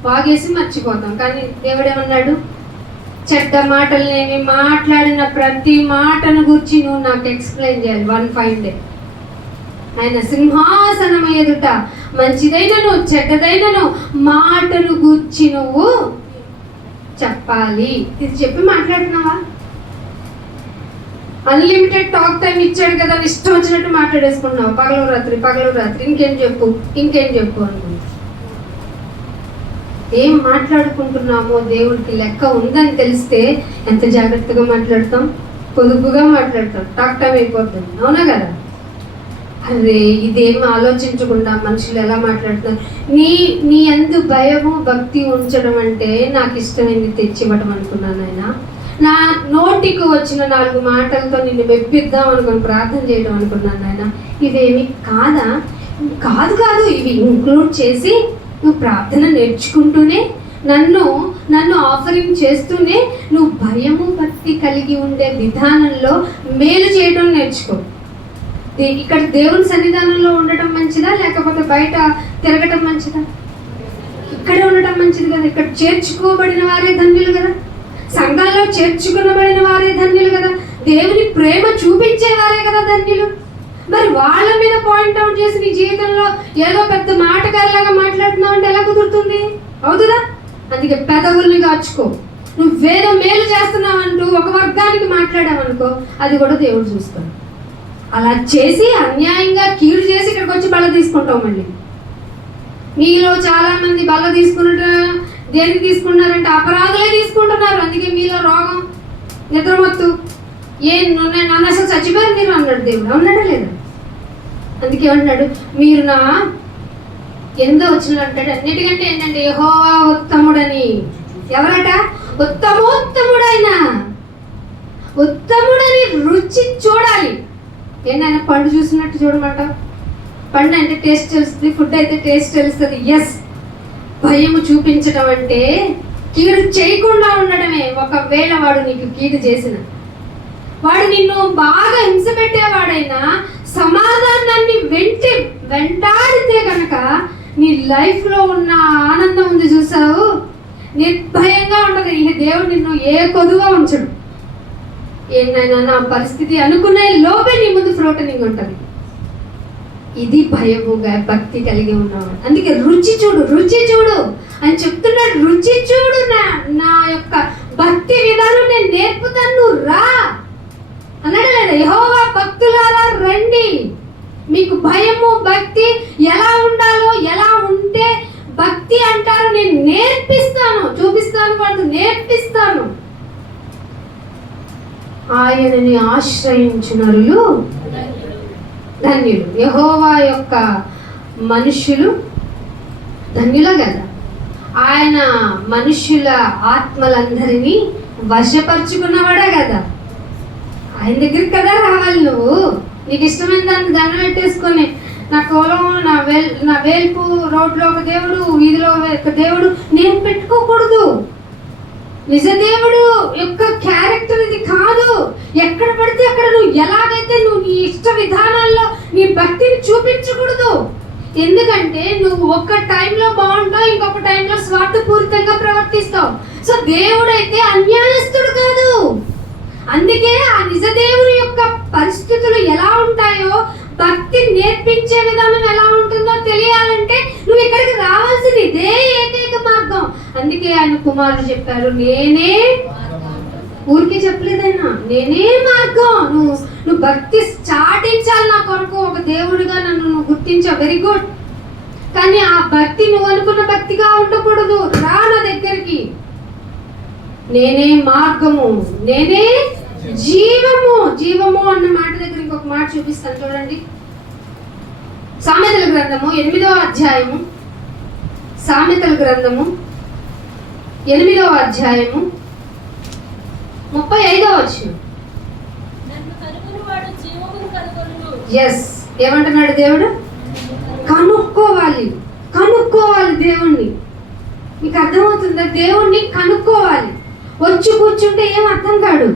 వాగేసి మర్చిపోతాం. కానీ దేవుడు ఏమన్నాడు? చెడ్డ మాటలనేమి మాట్లాడిన ప్రతి మాటను గురించి నువ్వు నాకు ఎక్స్ప్లెయిన్ చేయాలి. 1 fine day ఆయన సింహాసనం ఎదుట మంచిదైనను చెడ్డదైనను మాటను గూర్చి నువ్వు చెప్పాలి. ఇది చెప్పి మాట్లాడుతున్నావా? అన్లిమిటెడ్ టాక్ టైం ఇచ్చాడు కదా, ఇష్టం వచ్చినట్టు మాట్లాడేసుకున్నావు. పగలు రాత్రి ఇంకేం చెప్పు అనుకుంటా. ఏం మాట్లాడుకుంటున్నామో దేవుడికి లెక్క ఉందని తెలిస్తే ఎంత జాగ్రత్తగా మాట్లాడతాం, పొదుపుగా మాట్లాడతాం, టాక్ టైం అయిపోతుంది. అవునా కదా? అరే ఇదేం ఆలోచించకుండా మనుషులు ఎలా మాట్లాడతారు. నీ యందు భయము భక్తి ఉంచడం అంటే నాకు ఇష్టమైంది తెచ్చివ్వడం అనుకున్నాను ఆయన. నా నోటికి వచ్చిన 4 మాటలతో నిన్ను మెప్పిద్దాం అనుకుని ప్రార్థన చేయడం అనుకున్నాను ఆయన. ఇవేమి కాదు ఇవి ఇంక్లూడ్ చేసి నువ్వు ప్రార్థన నేర్చుకుంటూనే నన్ను ఆఫరింగ్ చేస్తూనే నువ్వు భయము భక్తి కలిగి ఉండే విధానంలో మేలు చేయడం నేర్చుకో. ఇక్కడ దేవుని సన్నిధానంలో ఉండటం మంచిదా, లేకపోతే బయట తిరగటం మంచిదా? ఇక్కడే ఉండటం మంచిది కదా. ఇక్కడ చేర్చుకోబడిన వారే ధన్యులు కదా, సంఘాల్లో చేర్చుకునబడిన వారే ధన్యులు కదా, దేవుని ప్రేమ చూపించేవారే కదా ధన్యులు. మరి వాళ్ళ మీద పాయింట్అవుట్ చేసి నీ జీవితంలో ఏదో పెద్ద మాటగారిలాగా మాట్లాడుతున్నావు అంటే ఎలా కుదురుతుంది? అవుతుందా? అందుకే పెదవుల్ని కాచుకో. నువ్వేదో మేలు చేస్తున్నావు అంటూ ఒక వర్గానికి మాట్లాడావనుకో, అది కూడా దేవుడు చూస్తాడు. అలా చేసి అన్యాయంగా కీడు చేసి ఇక్కడికి వచ్చి బల్ల తీసుకుంటావు. మళ్ళీ మీలో చాలా మంది బల్ల దేనికి తీసుకున్నారంటే అపరాధులే తీసుకుంటున్నారు. అందుకే మీలో రోగం, నిద్రమత్తు, నన్ను అసలు చచ్చిపోయారు మీరు అన్నాడు దేవుడు. అన్నాడా లేదా? అందుకే ఏమంటున్నాడు? మీరు నా ఎందో వచ్చిన అంటాడు. అన్నిటికంటే ఏంటంటే యెహోవా ఉత్తముడని. ఎవరట? ఉత్తముడని రుచి చూడాలి. ఏంటైనా పండు చూసినట్టు చూడమాట. పండు అంటే టేస్ట్ తెలుస్తుంది, ఫుడ్ అయితే టేస్ట్ తెలుస్తుంది. ఎస్, భయము చూపించడం అంటే కీడు చేయకుండా ఉండడమే. ఒకవేళ వాడు నీకు కీడు చేసిన, వాడు నిన్ను బాగా హింస పెట్టేవాడైనా సమాధానాన్ని వెంటాడితే కనుక నీ లైఫ్లో ఉన్న ఆనందం ఉంది చూసావు, నిర్భయంగా ఉండదు. ఇక దేవుడు నిన్ను ఏ కొదుగా ఉంచడు. ఏంటైనా నా పరిస్థితి అనుకునే లోపే నీ ముందు ఫ్లోటనింగ్ ఉంటుంది. ఇది భయముగా భక్తి కలిగి ఉన్నవాడు. అందుకే రుచి చూడు అని చెప్తున్నాడు. రుచి చూడు, నా యొక్క భక్తి విధానం నేను నేర్పుతాను, నువ్వు రా అన్నాడు లేదా? యెహోవా భక్తులారా రండి, మీకు భయము భక్తి ఎలా ఉండాలో, ఎలా ఉంటే భక్తి అంటారు నేను నేర్పిస్తాను, చూపిస్తాను, వాళ్ళకు నేర్పిస్తాను. ఆయనని ఆశ్రయించునరులు ధన్యులు. యెహోవా యొక్క మనుషులు ధన్యుల కదా. ఆయన మనుషుల ఆత్మలందరినీ వశపరుచుకున్నవాడే కదా. ఆయన దగ్గరికి కదా రావాలి. నువ్వు నీకు ఇష్టమైన దాన్ని దండ పెట్టేసుకొని నా కులం, నా వేల్పు, రోడ్లో ఒక దేవుడు, వీధిలో ఒక దేవుడు నేను పెట్టుకోకూడదు. నిజ దేవుడు యొక్క క్యారెక్టర్ ఇది కాదు. ఎక్కడ పడితే అక్కడ నువ్వు ఎలాగైతే నువ్వు నీ ఇష్ట విధానాల్లో నీ భక్తిని చూపించకూడదు. ఎందుకంటే నువ్వు ఒక్క టైంలో బాగుంటావు, ఇంకొక టైంలో స్వార్థపూరితంగా ప్రవర్తిస్తావు. సో దేవుడైతే అన్యాయస్తుడు కాదు. అందుకే ఆ నిజ దేవుని యొక్క పరిస్థితులు ఎలా ఉంటాయో, భక్తి నేర్పించే విధానం ఎలా ఉంటుందో తెలియాలంటే నువ్వు ఇక్కడికి రావాల్సింది ఇదే ఏకైక మార్గం. అందుకే ఆయన కుమారుడు చెప్పారు, నేనే, ఊరికే చెప్పలేదైనా, నేనే మార్గం. నువ్వు భక్తి చాటించాలి నా కొరకు. ఒక దేవుడిగా నన్ను నువ్వు గుర్తించావు, వెరీ గుడ్. కానీ ఆ భక్తి నువ్వు అనుకున్న భక్తిగా ఉండకూడదు. రా నా దగ్గరికి. నేనే మార్గము, నేనే జీవము అన్న మాట దగ్గర ఇంకొక మాట చూపిస్తాను చూడండి. సామెతల గ్రంథము 8వ అధ్యాయము, సామెతల గ్రంథము 8వ అధ్యాయము 35వ వచనం. ఎస్, ఏమంటున్నాడు దేవుడు? కనుక్కోవాలి, కనుక్కోవాలి దేవుణ్ణి. మీకు అర్థమవుతుందా? దేవుణ్ణి కనుక్కోవాలి. వచ్చి కూర్చుంటే ఏం అర్థం కాడు.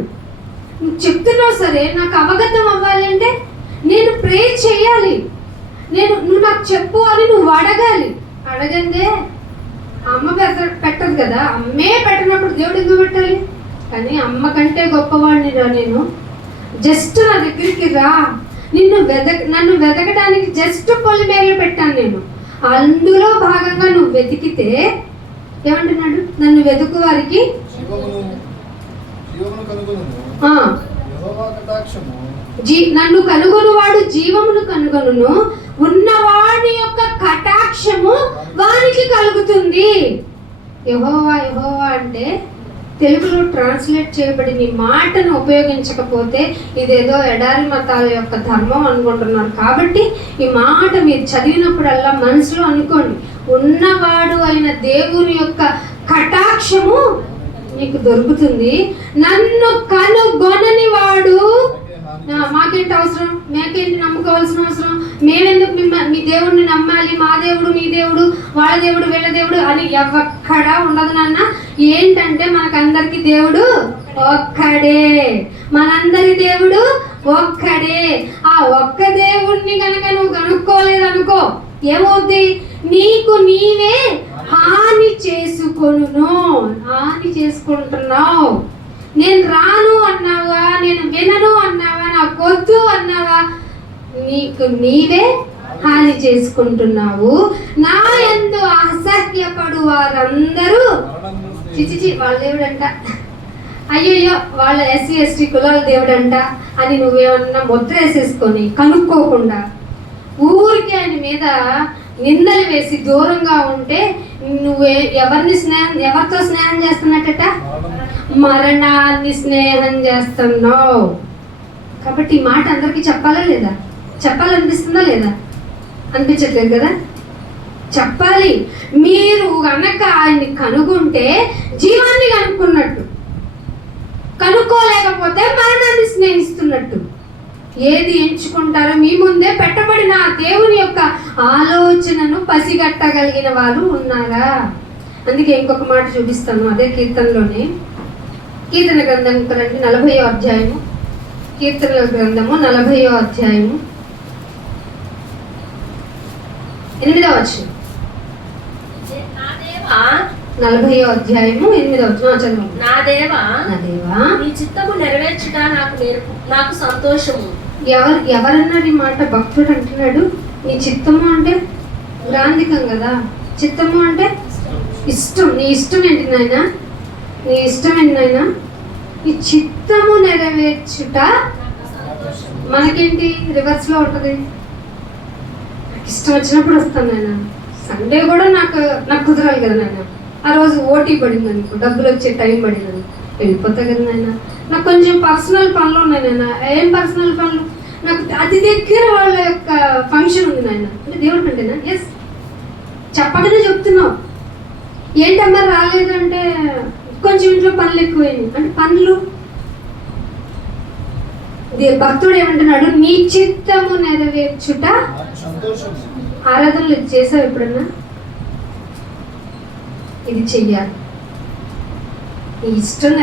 నువ్వు చెప్తున్నావు సరే, నాకు అవగతం అవ్వాలంటే నేను ప్రే చేయాలి. నువ్వు నాకు చెప్పు అని నువ్వు అడగాలి. అడగందే అమ్మ పెట్టదు కదా. అమ్మే పెట్టినప్పుడు దేవుడు ఎందుకు పెట్టాలి? కానీ అమ్మ కంటే గొప్పవాడిని రా నేను. జస్ట్ నా దగ్గరికి రా, నన్ను వెతకడానికి జస్ట్ పొలిమేరలు పెట్టాను నేను. అందులో భాగంగా నువ్వు వెతికితే ఏమంటున్నాడు? నన్ను వెతుకు వారికి నన్ను కనుగొను వాడు జీవమును కనుగొను, ఉన్నవాడి యొక్క కటాక్షము వారికి కలుగుతుంది. యెహోవా యెహోవా అంటే తెలుగులో ట్రాన్స్లేట్ చేయబడిన ఈ మాటను ఉపయోగించకపోతే ఇదేదో ఎడారి మతాల యొక్క ధర్మం అనుకుంటున్నారు. కాబట్టి ఈ మాట మీరు చదివినప్పుడల్లా మనసులో అనుకోండి, ఉన్నవాడు అయిన దేవుని యొక్క కటాక్షము నీకు దొరుకుతుంది. నన్ను కనుగొనని వాడు మాకేంటి అవసరం, మేకేంటి నమ్ముకోవాల్సిన అవసరం, మేమెందుకు మీ దేవుడిని నమ్మాలి, మా దేవుడు మీ దేవుడు వాళ్ళ దేవుడు వీళ్ళ దేవుడు అని ఎక్కడా ఉండదు నాన్న. ఏంటంటే మనకందరికి దేవుడు ఒక్కడే, మనందరి దేవుడు ఒక్కడే. ఆ ఒక్క దేవుణ్ణి కనుక నువ్వు కనుక్కోలేదనుకో ఏమవుద్ది? నీకు నీవే హాని చేసుకుంటున్నావు. నేను రాను అన్నావా, నేను వినను అన్నావా, నాకు వద్దు అన్నావా, నీకు నీవే హాని చేసుకుంటున్నావు. నా యందు అసహ్యపడు వారందరూ చిచిచి వాళ్ళ దేవుడంట, అయ్యయ్యో వాళ్ళ ఎస్సీ ఎస్టీ కులాల దేవుడంట అని నువ్వేమన్నా ముద్ర వేసేసుకొని కనుక్కోకుండా ఊరికి ఆయన మీద నిందలు వేసి దూరంగా ఉంటే ఎవరితో స్నేహం చేస్తున్నట్ట? మరణాన్ని స్నేహం చేస్తున్నావు. కాబట్టి ఈ మాట అందరికీ చెప్పాలా లేదా? చెప్పాలనిపిస్తుందా లేదా? అనిపించట్లేదు కదా? చెప్పాలి. మీరు గనక ఆయన్ని కనుగొంటే జీవాన్ని కనుక్కున్నట్టు, కనుక్కోలేకపోతే మరణాన్ని స్నేహిస్తున్నట్టు. ఏది ఎంచుకుంటారో మీ ముందే పెట్టబడిన దేవుని యొక్క ఆలోచనను పసిగట్టగలిగిన వాళ్ళు ఉన్నారా? అందుకే ఇంకొక మాట చూపిస్తాను, అదే కీర్తనలోనే. కీర్తన గ్రంథం రండి, 40వ అధ్యాయము. కీర్తనల గ్రంథము 40వ అధ్యాయము 8వ వచనం. 40వ అధ్యాయము 8వ వచనం చదువు. నా దేవా నీ చిత్తము నెరవేర్చుట నాకు సంతోషము. ఎవరన్నారు ఈ మాట? భక్తుడు అంటున్నాడు. నీ చిత్తము అంటే గ్రాంధికం కదా. చిత్తము అంటే ఇష్టం. నీ ఇష్టం ఏంటి నాయన? నీ ఇష్టం ఏంటి నాయన? ఈ చిత్తము నెరవేర్చుట మనకేంటి రివర్స్లో ఉంటుంది. నాకు ఇష్టం వచ్చినప్పుడు వస్తాను నాయన. సండే కూడా నాకు కుదరాలి కదా నాయన. ఆ రోజు ఓటీ పడింది అనుకో, డబ్బులు వచ్చే టైం పడింది, వెళ్ళిపోతా కదా నాయన. నాకు కొంచెం పర్సనల్ పనులు ఉన్నాయి నాయన. ఏం పర్సనల్ పనులు? నాకు అతి దగ్గర వాళ్ళ యొక్క ఫంక్షన్ ఉంది నాయన. అంటే దేవుడు అంటేనా? ఎస్, చెప్పకనే చెప్తున్నావు. ఏంటమ్మా రాలేదంటే కొంచెం ఇంట్లో పనులు ఎక్కువైంది అంటే పనులు. భక్తుడు ఏమంటున్నాడు? నీ చిత్తము నెరవేర్చుట. ఆరాధనలు చేసావు ఎప్పుడన్నా? ఇది చెయ్యాలి. నీ ఇష్టం.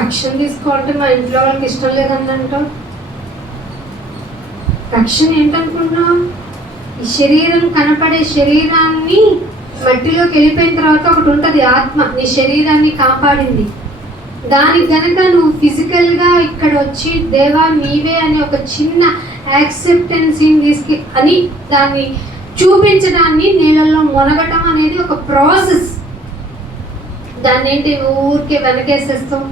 రక్షణ తీసుకోవాలంటే మా ఇంట్లో వాళ్ళకి ఇష్టం లేదని అంటావు. రక్షణ ఏంటనుకుంటున్నావు? ఈ శరీరం, కనపడే శరీరాన్ని మట్టిలోకి వెళ్ళిపోయిన తర్వాత ఒకటి ఉంటుంది, ఆత్మ. నీ శరీరాన్ని కాపాడింది. దానికి గనక నువ్వు ఫిజికల్గా ఇక్కడ వచ్చి దేవా నీవే అని ఒక చిన్న యాక్సెప్టెన్స్ అని దాన్ని చూపించడాన్ని నీళ్ళల్లో మునగటం అనేది ఒక ప్రాసెస్. దాన్ని ఏంటి ఊరికే వెనకేసేస్తాం.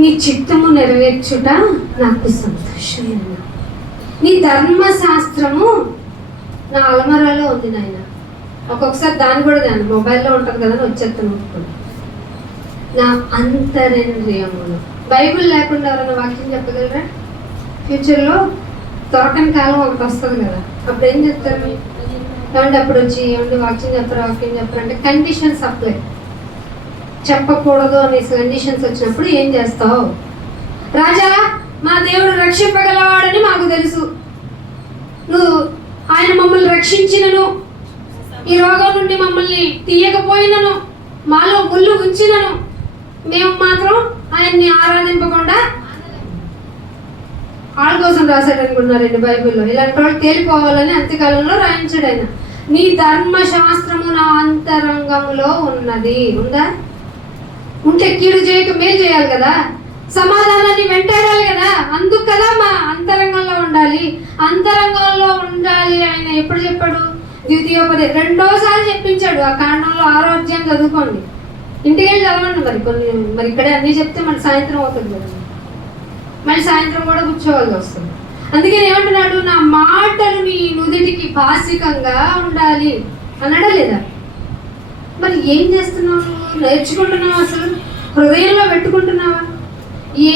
నీ చిత్తము నెరవేర్చుట నాకు సంతోషమే. నీ ధర్మశాస్త్రము నా అలమరాలో ఉంది నాయన. ఒక్కొక్కసారి దాన్ని కూడా దాన్ని మొబైల్లో ఉంటుంది కదా అని వచ్చేస్తాను. నా అంతరేంద్రియములు. బైబిల్ లేకుండా ఎవరైనా వాక్యం చెప్పగలరా? ఫ్యూచర్లో దొరకని కాలం ఒకటి వస్తుంది కదా, అప్పుడు ఏం చెప్తారు? ఏమంటే అప్పుడు వచ్చి ఏమంటే వాక్యం చెప్పారంటే కండిషన్స్ అప్లై. చెప్పకూడదు అనే కండిషన్స్ వచ్చినప్పుడు ఏం చేస్తావు? రాజా మా దేవుడు రక్షింపగలవాడని మాకు తెలుసు. నువ్వు ఆయన మమ్మల్ని రక్షించినను, ఈ రోగం నుండి మమ్మల్ని తీయకపోయినను, మాలో ముళ్ళు ఉంచినను, మేము మాత్రం ఆయన్ని ఆరాధింపకుండా వాళ్ళ కోసం రాశాడు అనుకున్నారండి బైబిల్లో. ఇలాంటి వాళ్ళు తేలిపోవాలని అంత్యకాలంలో రాయించాడు ఆయన. నీ ధర్మశాస్త్రము నా అంతరంగంలో ఉన్నది. ఉందా? ఉంటే కీడు చేయక మేలు చేయాలి కదా, సమాధానాన్ని వెంటాడాలి కదా. అందుకు కదా మా అంతరంగంలో ఉండాలి. అంతరంగంలో ఉండాలి ఆయన ఎప్పుడు చెప్పాడు? ద్వితీయోపదే రెండోసారి చెప్పించాడు. ఆ కాండంలో 6వ అధ్యాయం చదువుకోండి, ఇంటికి వెళ్ళి చదవండి. మరి ఇక్కడే అన్నీ చెప్తే మళ్ళీ సాయంత్రం అవుతుంది కదా, మళ్ళీ సాయంత్రం కూడా కూర్చోవాల్సి వస్తుంది. అందుకని ఏమంటున్నాడు? నా మాటలు నీ నుదిటికి భాసికంగా ఉండాలి అన్నాడా లేదా? మరి ఏం చేస్తున్నావు? నేర్చుకుంటున్నావు? అసలు హృదయంలో పెట్టుకుంటున్నావా?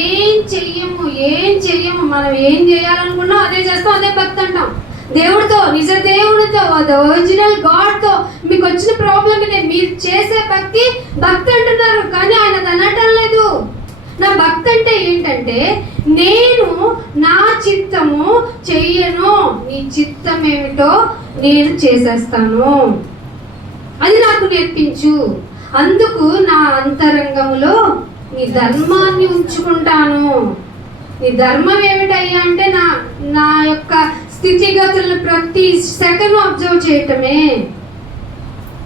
ఏం చెయ్యము. మనం ఏం చేయాలనుకున్నాం అదే చేస్తాం, అదే భక్తి అంటాం. దేవుడితో, నిజ దేవుడితో, ఒరిజినల్ గాడ్తో మీకు వచ్చిన ప్రాబ్లం ఇదే. మీరు చేసే భక్తి అంటున్నారు, కానీ ఆయన అనటం లేదు. నా భక్తి అంటే ఏంటంటే, నేను నా చిత్తము చెయ్యను, నీ చిత్తం ఏమిటో నేను చేసేస్తాను, అది నాకు నేర్పించు. అందుకు నా అంతరంగంలో నీ ధర్మాన్ని ఉంచుకుంటాను. నీ ధర్మం ఏమిటయ్యా అంటే నా యొక్క స్థితిగతులను ప్రతి సెకండ్ అబ్జర్వ్ చేయటమే.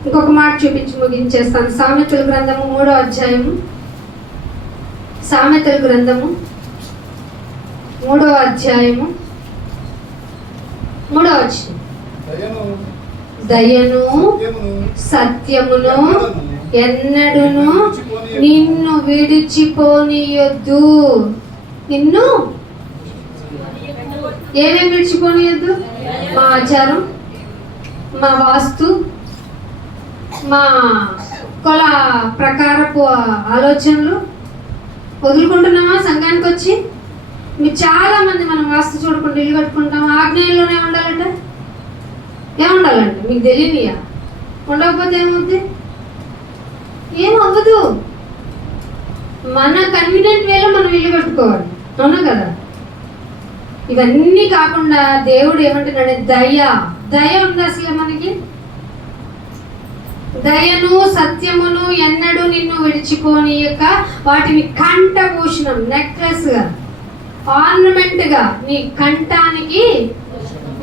ఇంకొక మాట చూపించి ముగించేస్తాను. సామెతల గ్రంథము 3వ అధ్యాయము. సామెతల గ్రంథము 3వ అధ్యాయము 3వ వచనం. దయను సత్యమును ఎన్నడును నిన్ను విడిచిపోనీయొద్దు. నిన్ను ఏమేమి విడిచిపోనీయొద్దు? మా ఆచారం, మా వాస్తు, మా కుల ప్రకారపు ఆలోచనలు వదులుకుంటున్నామా? సంఘానికి వచ్చి మీరు చాలా మంది మనం వాస్తు చూడకుండా ఇల్లు కట్టుకుంటాం. ఆగ్నేయంలోనే ఉండాలంటే ఏముండాలంటే మీకు తెలియనియా? ఉండకపోతే ఏమవుద్ది? ఏమవ్వదు. మన కన్వీనియంట్ వేలో మనం ఇల్లు కట్టుకోవాలి, అవునా కదా? ఇవన్నీ కాకుండా దేవుడు ఏమంటున్నాడు? దయ ఉంది అసలు మనకి. దయను సత్యమును ఎన్నడూ నిన్ను విడిచిపోనీయక వాటిని కంఠభూషణం, నెక్లెస్ గా, ఆర్నమెంట్ గా నీ కంఠానికి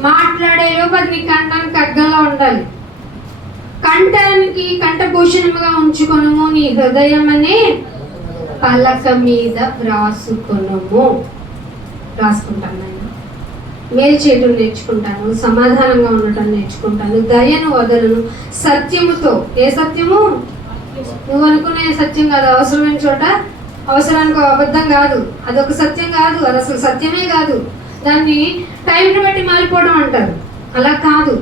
మాట్లాడే లోపు నీ కంఠానికి అడ్డంగా ఉండాలి. కంఠానికి కంఠభూషణముగా ఉంచుకొనుము, నీ హృదయం అనే పలక మీద రాసుకుంటాను. నేను మేలు చేయటం నేర్చుకుంటాను, సమాధానంగా ఉండటం నేర్చుకుంటాను, దయను వదలను, సత్యముతో. ఏ సత్యము? నువ్వు అనుకునే సత్యం కాదు. అవసరమైన చోట అవసరానికి అబద్ధం కాదు, అదొక సత్యం కాదు, అది అసలు సత్యమే కాదు. దాన్ని టైంని బట్టి మారిపోవడం అంటారు. అలా కాదు.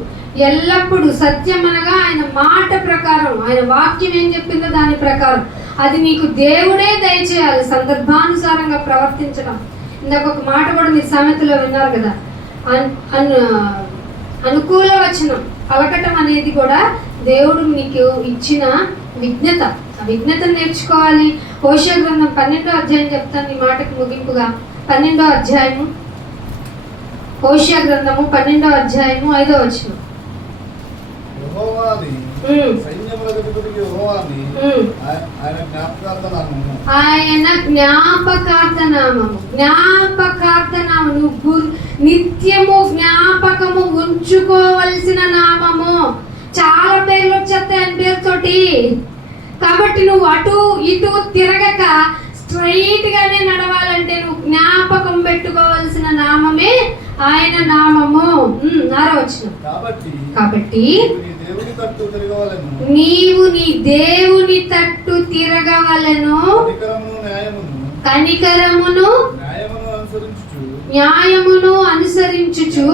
ఎల్లప్పుడూ సత్యం అనగా ఆయన మాట ప్రకారం, ఆయన వాక్యం ఏం చెప్పిందో దాని ప్రకారం, అది నీకు దేవుడే దయచేయాలి. సందర్భానుసారంగా ప్రవర్తించడం. ఇందాక ఒక మాట కూడా మీరు సామెతలో విన్నారు కదా, అనుకూల వచనం పలకటం అనేది కూడా దేవుడు నీకు ఇచ్చిన విజ్ఞత. ఆ విజ్ఞతను నేర్చుకోవాలి. హోషేయ గ్రంథం 12వ అధ్యాయం చెప్తాను ఈ మాటకు ముగింపుగా. 12వ అధ్యాయము, హోషేయ గ్రంథము 12వ అధ్యాయము 5వ వచనం. ఆయన జ్ఞాపకార్థనామము. నువ్వు నిత్యము జ్ఞాపకము ఉంచుకోవలసిన నామము. చాలా పేర్లు వచ్చేస్తాయి ఆయన పేరుతోటి. కాబట్టి నువ్వు అటు ఇటు తిరగక స్ట్రైట్ గానే నడవాలంటే నువ్వు జ్ఞాపకం పెట్టుకోవాల్సిన నామమే ఆయన నామము. 6వ వచనం. కాబట్టి నీవు నీ దేవుని తట్టు తిరగవలెను, కనికరమును న్యాయమును అనుసరించుచు.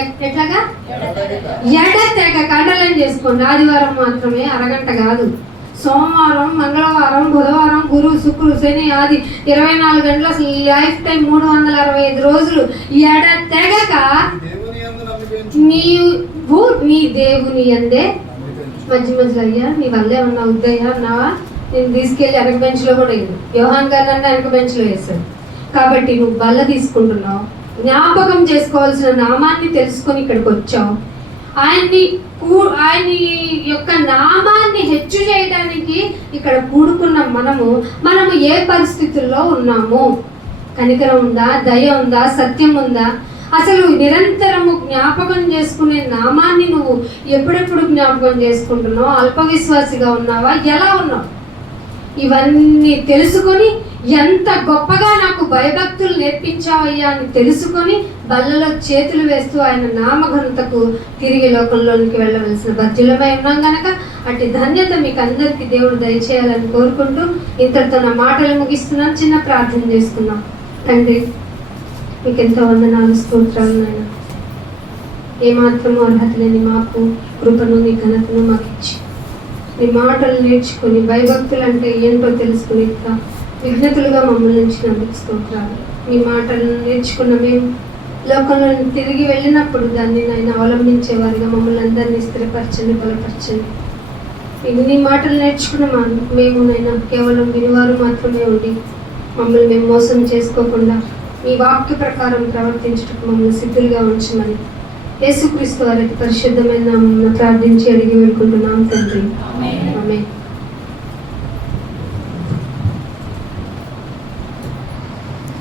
ఎట్లాగా? ఎడతెగక. అండర్లైన్ చేసుకోండి. ఆదివారం మాత్రమే, అరగంట కాదు. సోమవారం, మంగళవారం, బుధవారం, గురు, శుక్రు, శని, ఆది 24 గంటలు, అసలు లైఫ్ టైం 365 రోజులు ఎడతెగక నీవు నీ దేవుని యందే. మధ్యలో అయ్యా నీ వల్ల ఏమన్నా ఉద్దయ్యా అన్నావా? నేను తీసుకెళ్ళి వెనక బెంచ్లో కూడా వేయను. యోహాన్ గారు అన్న వెనక బెంచ్లో వేశాడు. కాబట్టి నువ్వు బల్ల తీసుకుంటున్నావు, జ్ఞాపకం చేసుకోవాల్సిన నామాన్ని తెలుసుకొని ఇక్కడికి వచ్చావు. ఆయన యొక్క నామాన్ని హెచ్చు చేయడానికి ఇక్కడ కూడుకున్న మనము ఏ పరిస్థితుల్లో ఉన్నాము? కనికరం ఉందా, దయ ఉందా, సత్యం ఉందా? అసలు నిరంతరము జ్ఞాపకం చేసుకునే నామాన్ని నువ్వు ఎప్పుడెప్పుడు జ్ఞాపకం చేసుకుంటున్నావు? అల్ప విశ్వాసిగా ఉన్నావా? ఎలా ఉన్నావు? ఇవన్నీ తెలుసుకొని ఎంత గొప్పగా నాకు భయభక్తులు నేర్పించావయ్యా అని తెలుసుకొని బల్లలో చేతులు వేస్తూ ఆయన నామఘనతకు తిరిగి లోకంలోనికి వెళ్ళవలసిన బాధ్యులమై ఉన్నాం గనక అట్టి ధన్యత మీకు అందరికీ దేవుడు దయచేయాలని కోరుకుంటూ ఇంతటితో నా మాటలు ముగిస్తున్నాను. చిన్న ప్రార్థన చేసుకున్నాం. తండ్రి, మీకు ఎంతో వందనాలు, స్తోత్రాలు నాయన. ఏమాత్రము అర్హత లేని మాకు కృపను, నీ ఘనతను మాకు ఇచ్చి నీ మాటలు నేర్చుకుని భయభక్తులు అంటే ఏంటో తెలుసుకుని విఘ్నతులుగా మమ్మల్ని ఉంచినందుకు స్తోత్రాలు. మీ మాటలను నేర్చుకున్న మేము లోకంలో తిరిగి వెళ్ళినప్పుడు దాన్ని నాయన అవలంబించేవారిగా మమ్మల్ని అందరినీ స్థిరపరచండి, బలపరచండి. నీ మాటలు నేర్చుకున్న మేము నైనా కేవలం వినివారు మాత్రమే ఉండి మమ్మల్ని మేము మోసం చేసుకోకుండా మీ వాక్య ప్రకారం ప్రవర్తించడానికి మమ్మల్ని సిద్ధులుగా ఉంచమని యేసుక్రీస్తు వారి పరిశుద్ధమైన నామమున ప్రార్థించి అడిగి వేడుకుంటున్నాం తండ్రి. ఆమేన్.